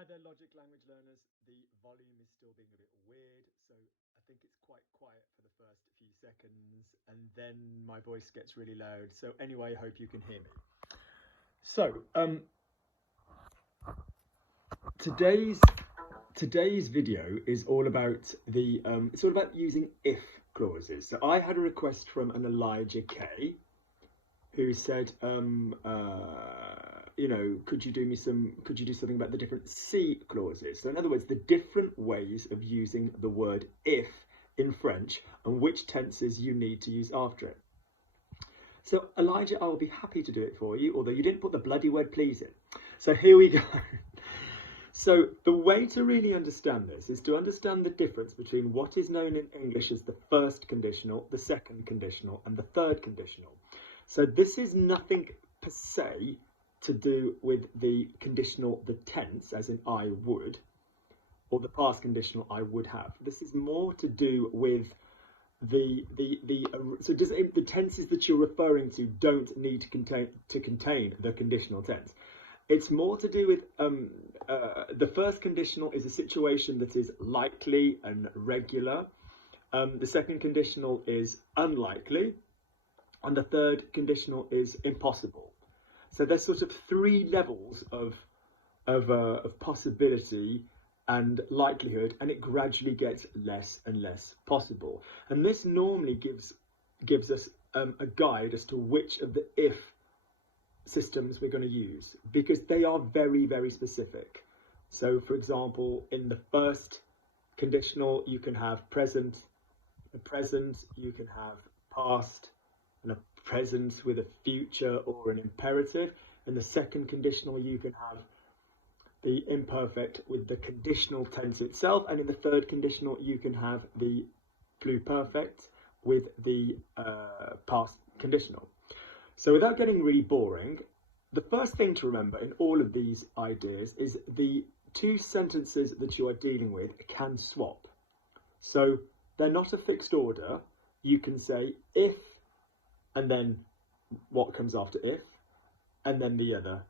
Hi there, Logic Language Learners. The volume is still being a bit weird, so I think it's quite quiet for the first few seconds, and then my voice gets really loud. So anyway, I hope you can hear me. So, today's video is all about it's all about using if clauses. So I had a request from an Elijah K, who said, could you do something about the different C clauses? So in other words, the different ways of using the word if in French and which tenses you need to use after it. So Elijah, I will be happy to do it for you, although you didn't put the bloody word please in. So here we go. So the way to really understand this is to understand the difference between what is known in English as the first conditional, the second conditional, and the third conditional. So this is nothing per se to do with the conditional, the tense, as in I would, or the past conditional, I would have. This is more to do with the tenses that you're referring to don't need to contain the conditional tense. It's more to do with the first conditional is a situation that is likely and regular. The second conditional is unlikely. And the third conditional is impossible. So there's sort of three levels of possibility and likelihood, and it gradually gets less and less possible. And this normally gives us a guide as to which of the if systems we're going to use, because they are very, very specific. So for example, in the first conditional, you can have present, you can have past, and a present with a future or an imperative. In the second conditional, you can have the imperfect with the conditional tense itself, and in the third conditional, you can have the pluperfect with the past conditional. So without getting really boring, the first thing to remember in all of these ideas is the two sentences that you are dealing with can swap. So they're not a fixed order. You can say if, and then what comes after if, and then the other,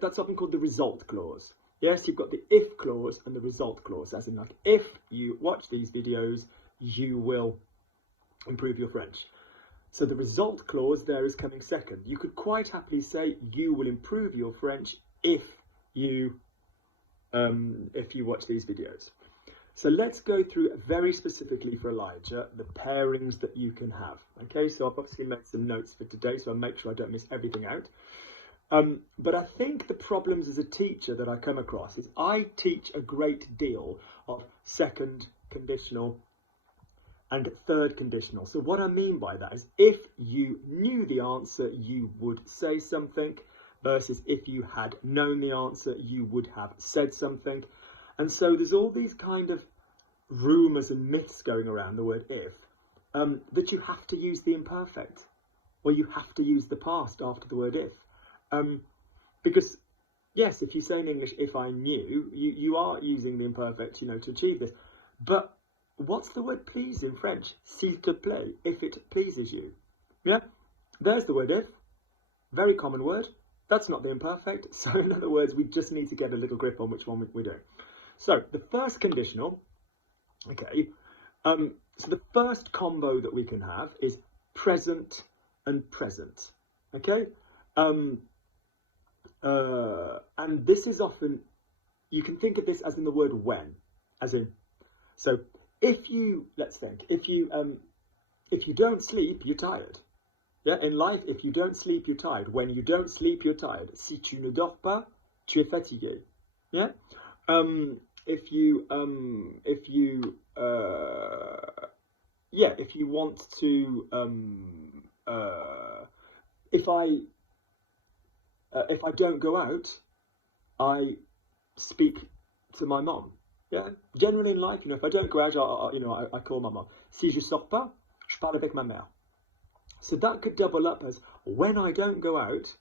that's often called the result clause. Yes, you've got the if clause and the result clause, as in like, if you watch these videos, you will improve your French. So the result clause there is coming second. You could quite happily say you will improve your French if you watch these videos. So let's go through very specifically for Elijah the pairings that you can have. Okay, so I've obviously made some notes for today, so I'll make sure I don't miss everything out. But I think the problems as a teacher that I come across is I teach a great deal of second conditional and third conditional. So what I mean by that is if you knew the answer, you would say something, versus if you had known the answer, you would have said something. And so there's all these kind of rumours and myths going around the word if, that you have to use the imperfect, or you have to use the past after the word if. Because, yes, if you say in English, if I knew, you are using the imperfect, to achieve this. But what's the word please in French? S'il te plaît, if it pleases you. Yeah, there's the word if. Very common word. That's not the imperfect. So in other words, we just need to get a little grip on which one we're doing. So the first conditional, okay, so the first combo that we can have is present and present, okay? And this is often, you can think of this as in the word when, as in, so if you, let's think, if you don't sleep, you're tired. Yeah, in life, if you don't sleep, you're tired. When you don't sleep, you're tired. Si tu ne dors pas, tu es fatigué. Yeah? If you want to, if I don't go out, I speak to my mom. Yeah, generally in life, if I don't go out, I call my mom. Si je sors pas, je parle avec ma mère. So that could double up as when I don't go out,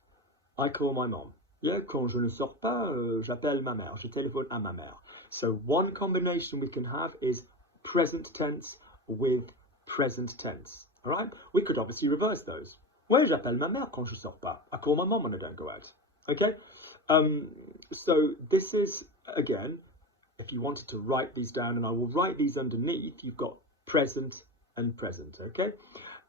I call my mom. Yeah, quand je ne sors pas, j'appelle ma mère. Je téléphone à ma mère. So one combination we can have is present tense with present tense. All right? We could obviously reverse those. Ouais, j'appelle ma mère quand je sors pas. I call my mom when I don't go out. Okay? So this is, again, if you wanted to write these down, and I will write these underneath, you've got present and present, okay?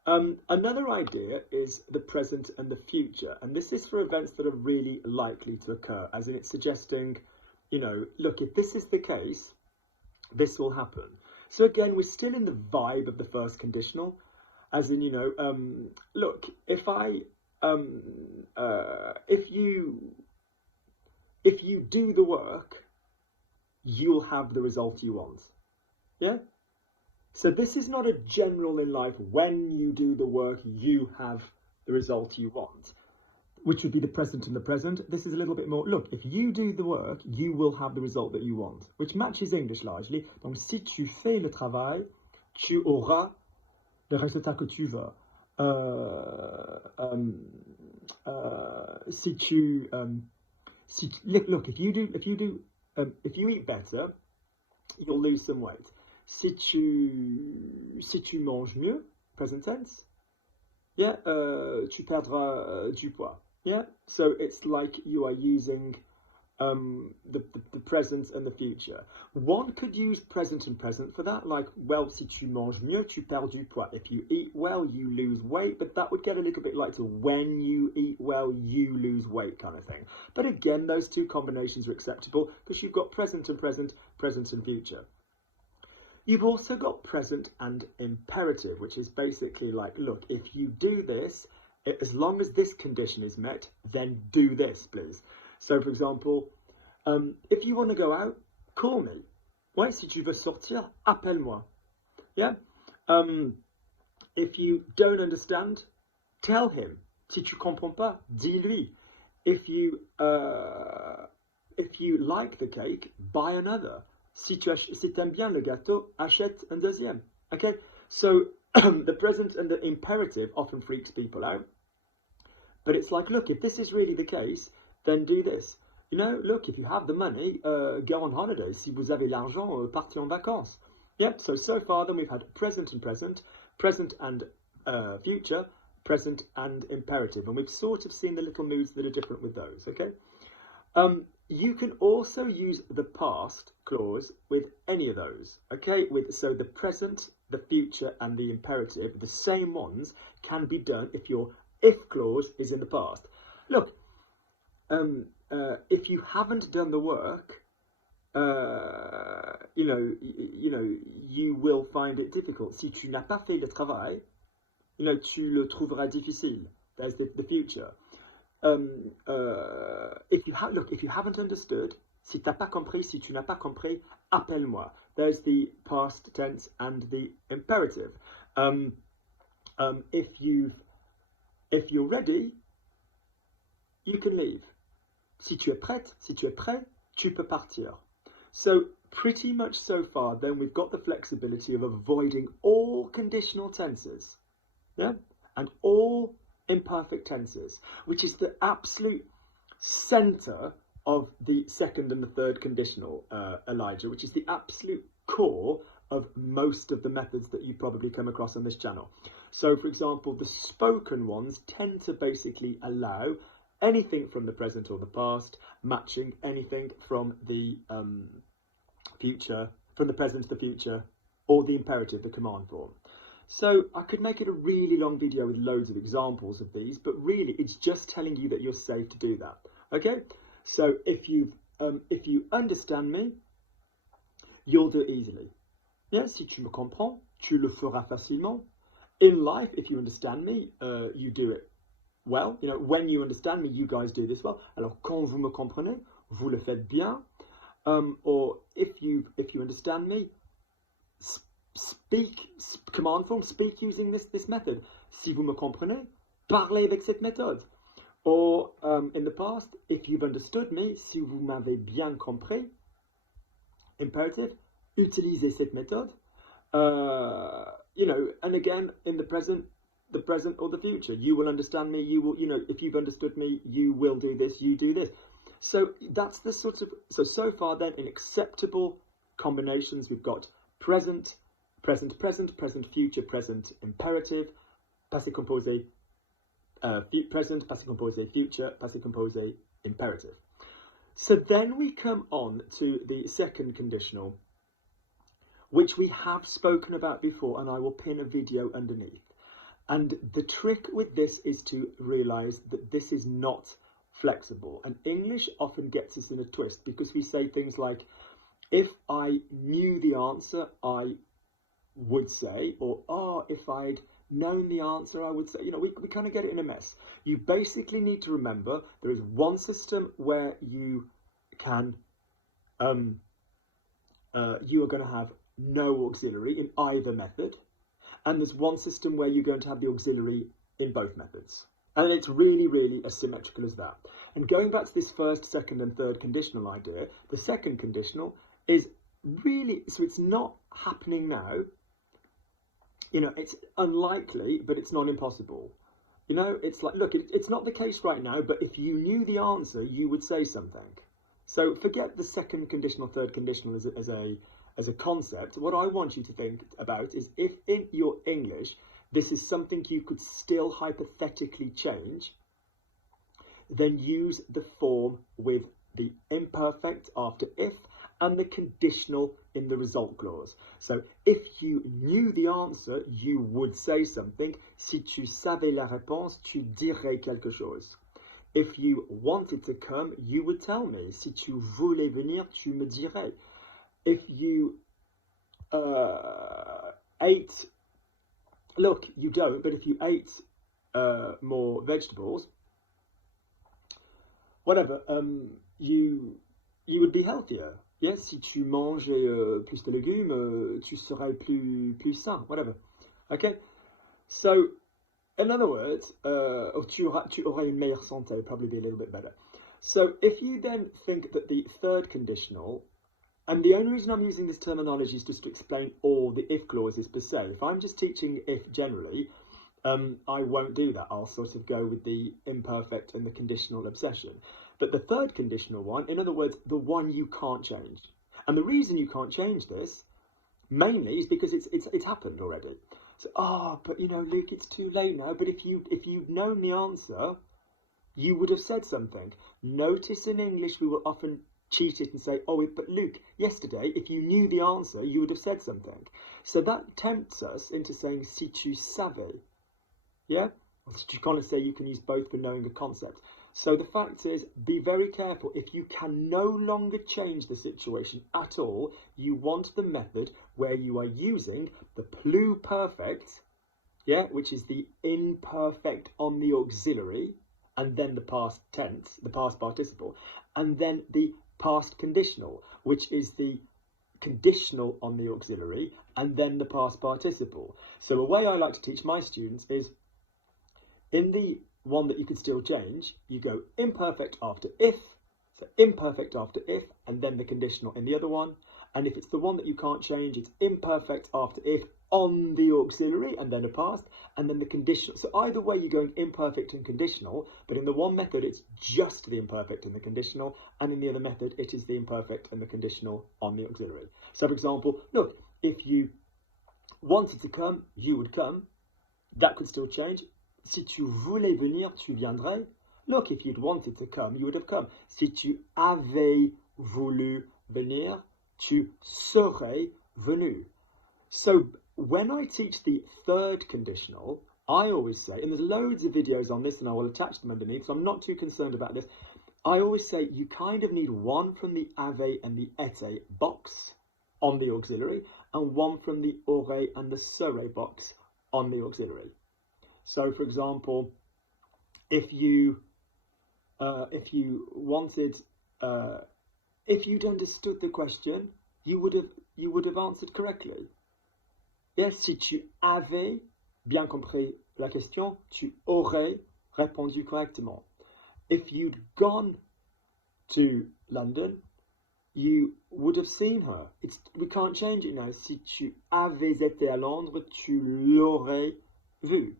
Another idea is the present and the future, and this is for events that are really likely to occur, as in it's suggesting, you know, look, if this is the case, this will happen. So again, we're still in the vibe of the first conditional, as in, you know, look, if you do the work, you'll have the result you want. Yeah? So this is not a general in life, when you do the work, you have the result you want, which would be the present and the present. This is a little bit more, look, if you do the work, you will have the result that you want, which matches English largely. Donc, si tu fais le travail, tu auras le résultat que tu veux. Look, if you eat better, you'll lose some weight. Si tu manges mieux, present tense, yeah, tu perdras du poids. Yeah, so it's like you are using the present and the future. One could use present and present for that, like, well, si tu manges mieux, tu perds du poids. If you eat well, you lose weight, but that would get a little bit like to when you eat well, you lose weight kind of thing. But again, those two combinations are acceptable because you've got present and present, present and future. You've also got present and imperative, which is basically like, look, if you do this, as long as this condition is met, then do this, please. So, for example, if you want to go out, call me. Ouais, si tu veux sortir, appelle-moi. Yeah? If you don't understand, tell him. Si tu comprends pas, dis-lui. If you like the cake, buy another. Si t'aimes bien le gâteau, achète un deuxième. Okay? So, the present and the imperative often freaks people out. But it's like, look, if this is really the case, then do this. You know, look, if you have the money, go on holiday. Si vous avez l'argent, partez en vacances. Yep, so far then we've had present and present, present and future, present and imperative. And we've sort of seen the little moods that are different with those, okay? You can also use the past clause with any of those, okay? So the present, the future, and the imperative, the same ones, can be done if your if clause is in the past. Look, if you haven't done the work, you will find it difficult. Si tu n'as pas fait le travail, tu le trouveras difficile. There's the future. If you haven't understood, si t'as pas compris, si tu n'as pas compris, appelle-moi. There's the past tense and the imperative. If you're ready, you can leave. Si tu es prête, si tu es prêt, tu peux partir. So pretty much so far, then we've got the flexibility of avoiding all conditional tenses, yeah, and all imperfect tenses, which is the absolute centre of the second and the third conditional, Elijah, which is the absolute core of most of the methods that you probably come across on this channel. So, for example, the spoken ones tend to basically allow anything from the present or the past, matching anything from the future, from the present to the future, or the imperative, the command form. So I could make it a really long video with loads of examples of these, but really it's just telling you that you're safe to do that. Okay? So if you understand me, you'll do it easily. Yeah? Si tu me comprends, tu le feras facilement. In life, if you understand me, you do it well. You know, when you understand me, you guys do this well. Alors, quand vous me comprenez, vous le faites bien. Or if you understand me, speak command form, speak using this method. Si vous me comprenez, parlez avec cette méthode. Or in the past, if you've understood me, si vous m'avez bien compris, imperative, utilisez cette méthode. And again, in the present or the future, you will understand me, you will, if you've understood me, you will do this, you do this. So that's the sort of, so far then, in acceptable combinations, we've got present, present, present, present, future, present, imperative, passé composé, present, passé composé, future, passé composé, imperative. So then we come on to the second conditional, which we have spoken about before, and I will pin a video underneath. And the trick with this is to realise that this is not flexible. And English often gets us in a twist because we say things like, if I knew the answer, I would say, or, oh, if I'd known the answer, I would say, you know, we kind of get it in a mess. You basically need to remember there is one system where you can, you are going to have no auxiliary in either method. And there's one system where you're going to have the auxiliary in both methods. And it's really, really as symmetrical as that. And going back to this first, second and third conditional idea, the second conditional is really, so it's not happening now. You know, it's unlikely, but it's not impossible. You know, it's like, look, it's not the case right now, but if you knew the answer, you would say something. So forget the second conditional, third conditional as a concept. What I want you to think about is if in your English, this is something you could still hypothetically change, then use the form with the imperfect after if and the conditional in the result clause. So if you knew the answer, you would say something. Si tu savais la réponse, tu dirais quelque chose. If you wanted to come, you would tell me. Si tu voulais venir, tu me dirais. If you ate, look, you don't, but if you ate more vegetables, whatever, you would be healthier. Yes, si tu mangeais plus de légumes, tu serais plus sain, whatever. Okay, so in other words, or tu aurais une meilleure santé, probably be a little bit better. So if you then think that the third conditional, and the only reason I'm using this terminology is just to explain all the if clauses per se. If I'm just teaching if generally, I won't do that. I'll sort of go with the imperfect and the conditional obsession. But the third conditional one, in other words, the one you can't change. And the reason you can't change this, mainly, is because it's happened already. So, but you know, Luke, it's too late now. But if you'd known the answer, you would have said something. Notice in English we will often cheat it and say, oh, but Luke, yesterday, if you knew the answer, you would have said something. So that tempts us into saying si tu savais. Yeah? You kind of say you can use both for knowing a concept. So the fact is, be very careful. If you can no longer change the situation at all, you want the method where you are using the pluperfect, yeah, which is the imperfect on the auxiliary, and then the past tense, the past participle, and then the past conditional, which is the conditional on the auxiliary, and then the past participle. So a way I like to teach my students is, in the one that you can still change, you go imperfect after if, so imperfect after if, and then the conditional in the other one. And if it's the one that you can't change, it's imperfect after if on the auxiliary, and then a past, and then the conditional. So either way, you're going imperfect and conditional, but in the one method, it's just the imperfect and the conditional, and in the other method, it is the imperfect and the conditional on the auxiliary. So for example, look, if you wanted to come, you would come. That could still change. Si tu voulais venir, tu viendrais. Look, if you'd wanted to come, you would have come. Si tu avais voulu venir, tu serais venu. So when I teach the third conditional, I always say, and there's loads of videos on this and I will attach them underneath, so I'm not too concerned about this. I always say you kind of need one from the avait and the était box on the auxiliary and one from the aurait and the serait box on the auxiliary. So, for example, if you'd understood the question, you would have answered correctly. Yes, si tu avais bien compris la question, tu aurais répondu correctement. If you'd gone to London, you would have seen her. We can't change it now. Si tu avais été à Londres, tu l'aurais vue.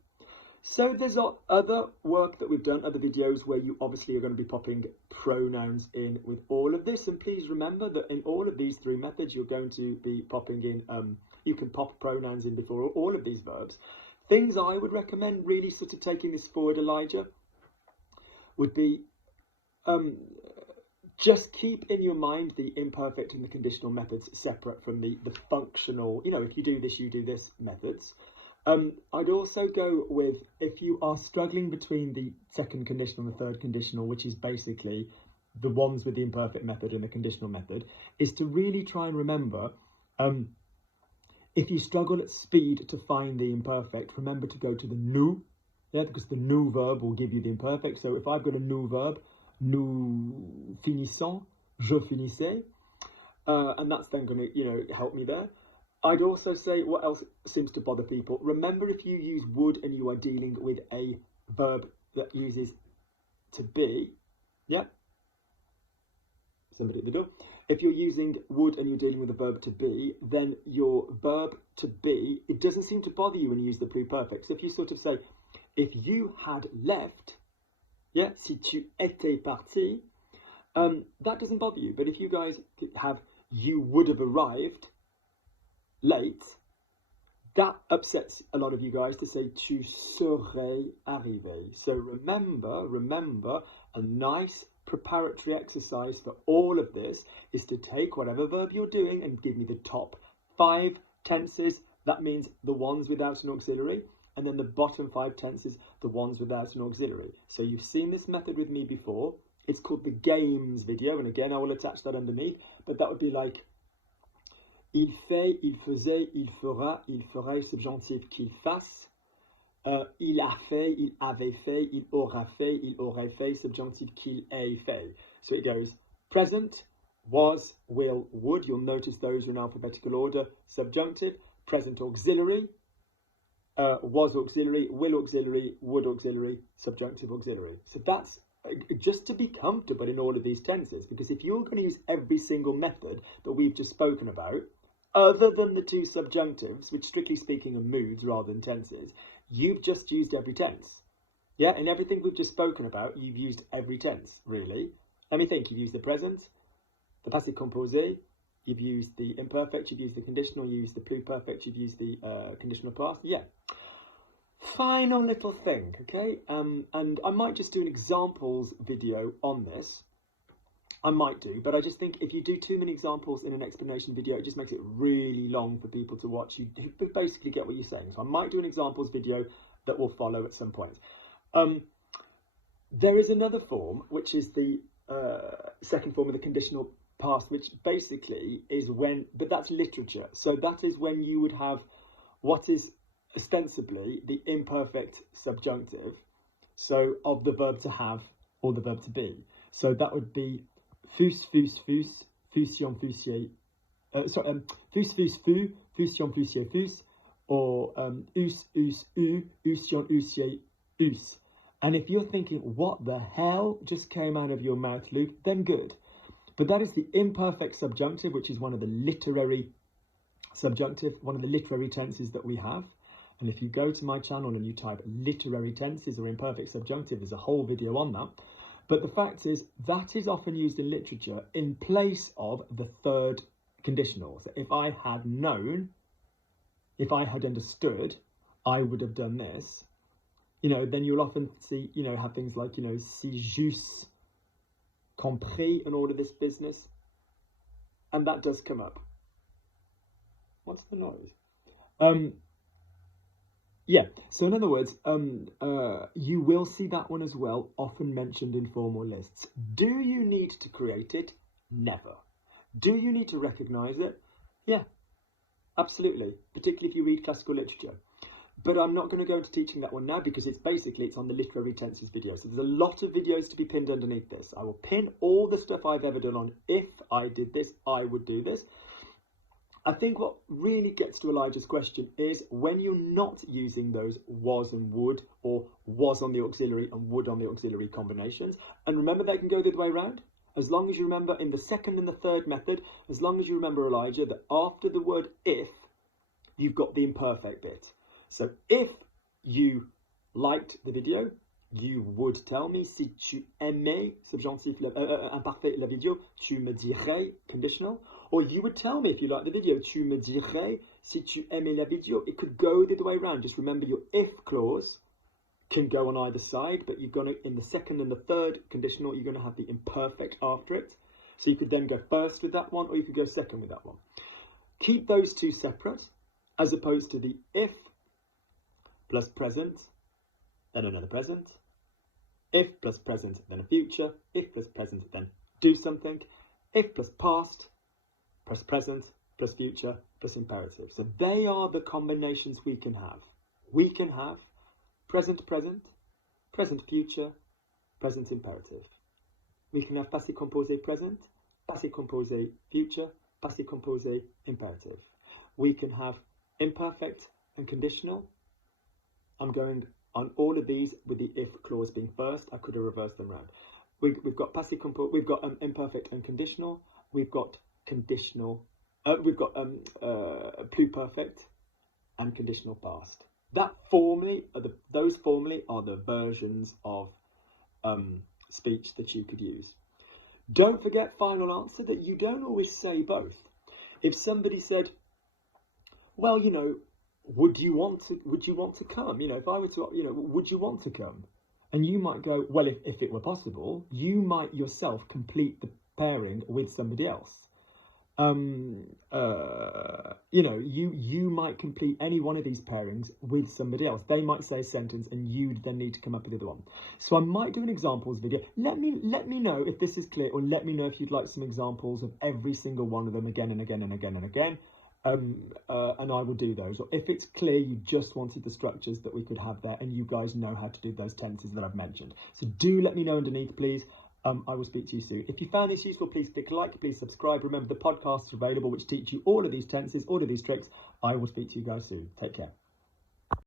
So there's other work that we've done, other videos where you obviously are going to be popping pronouns in with all of this. And please remember that in all of these three methods, you're going to be popping in, you can pop pronouns in before all of these verbs. Things I would recommend really sort of taking this forward, Elijah, would be Just keep in your mind the imperfect and the conditional methods separate from the functional, you know, if you do this methods. I'd also go with, if you are struggling between the second conditional and the third conditional, which is basically the ones with the imperfect method and the conditional method, is to really try and remember, if you struggle at speed to find the imperfect, remember to go to the nous, yeah, because the nous verb will give you the imperfect. So if I've got a nous verb, nous finissons, je finissais, and that's then going to, you know, help me there. I'd also say, what else seems to bother people? Remember, if you use would and you are dealing with a verb that uses to be, yeah? Somebody at the door. If you're using would and you're dealing with a verb to be, then your verb to be, it doesn't seem to bother you when you use the pluperfect. So if you sort of say, if you had left, yeah, si tu étais parti, that doesn't bother you. But if you guys have, you would have arrived late, that upsets a lot of you guys to say tu serais arrivé. So remember, a nice preparatory exercise for all of this is to take whatever verb you're doing and give me the top 5 tenses. That means the ones without an auxiliary, and then the bottom 5 tenses, the ones without an auxiliary. So you've seen this method with me before. It's called the games video, and again I will attach that underneath, but that would be like il fait, il faisait, il fera, il ferait, subjonctif qu'il fasse. Il a fait, il avait fait, il aura fait, il aurait fait, subjunctive qu'il ait fait. So it goes present, was, will, would. You'll notice those are in alphabetical order. Subjunctive, present auxiliary, was auxiliary, will auxiliary, would auxiliary, subjunctive auxiliary. So that's just to be comfortable in all of these tenses, because if you're going to use every single method that we've just spoken about, other than the 2 subjunctives, which strictly speaking are moods rather than tenses, you've just used every tense. Yeah, in everything we've just spoken about, you've used every tense, really. Let me think. You've used the present, the passé composé, you've used the imperfect, you've used the conditional, you've used the pluperfect, you've used the conditional past. Yeah. Final little thing, okay? And I might just do an examples video on this. I might do, but I just think if you do too many examples in an explanation video, it just makes it really long for people to watch. You basically get what you're saying. So I might do an examples video that will follow at some point. There is another form, which is the second form of the conditional past, which basically is when, but that's literature. So that is when you would have what is ostensibly the imperfect subjunctive, so of the verb to have or the verb to be. So that would be fus, fus, fus, fusion, fusier, fus, fus, fu, fusion, fusier, fus, or us, us, u, usion, usier, us. And if you're thinking, what the hell just came out of your mouth, Luke, then good. But that is the imperfect subjunctive, which is one of the literary subjunctive, one of the literary tenses that we have. And if you go to my channel and you type literary tenses or imperfect subjunctive, there's a whole video on that. But the fact is, that is often used in literature in place of the third conditional. So if I had known, if I had understood, I would have done this. You know, then you'll often see, you know, have things like, you know, si j'eusse compris and all of this business. And that does come up. What's the noise? Yeah, so in other words, you will see that one as well, often mentioned in formal lists. Do you need to create it? Never. Do you need to recognise it? Yeah, absolutely, particularly if you read classical literature. But I'm not going to go into teaching that one now because it's on the literary tenses video. So there's a lot of videos to be pinned underneath this. I will pin all the stuff I've ever done on if I did this, I would do this. I think what really gets to Elijah's question is when you're not using those was and would, or was on the auxiliary and would on the auxiliary combinations. And remember, they can go the other way around. As long as you remember in the second and the third method, as long as you remember, Elijah, that after the word if, you've got the imperfect bit. So if you liked the video, you would tell me, si tu aimais, subjonctif imparfait la vidéo, tu me dirais, conditional. Or you would tell me if you liked the video, tu me dirais, si tu aimais la vidéo. It could go the other way around. Just remember your if clause can go on either side, but you're going to, in the second and the third conditional, you're going to have the imperfect after it. So you could then go first with that one, or you could go second with that one. Keep those two separate, as opposed to the if plus present, then another present. If plus present, then a future. If plus present, then do something. If plus past, plus present, plus future, plus imperative. So they are the combinations we can have. We can have present present, present future, present imperative. We can have passé composé present, passé composé future, passé composé imperative. We can have imperfect and conditional. I'm going on all of these with the if clause being first. I could have reversed them round. We've got passé composé, we've got imperfect and conditional. We've got conditional. We've got pluperfect and conditional past. That formally, those formally are the versions of speech that you could use. Don't forget, final answer, that you don't always say both. If somebody said, well, you know, would you want to come? You know, if I were to, you know, would you want to come? And you might go, well, if it were possible, you might yourself complete the pairing with somebody else. You know, you might complete any one of these pairings with somebody else. They might say a sentence and you'd then need to come up with the other one. So I might do an examples video. Let me know if this is clear, or let me know if you'd like some examples of every single one of them again and again and again and again. And I will do those. Or if it's clear you just wanted the structures that we could have there and you guys know how to do those tenses that I've mentioned. So do let me know underneath, please. I will speak to you soon. If you found this useful, please click like, please subscribe. Remember, the podcasts are available which teach you all of these tenses, all of these tricks. I will speak to you guys soon. Take care.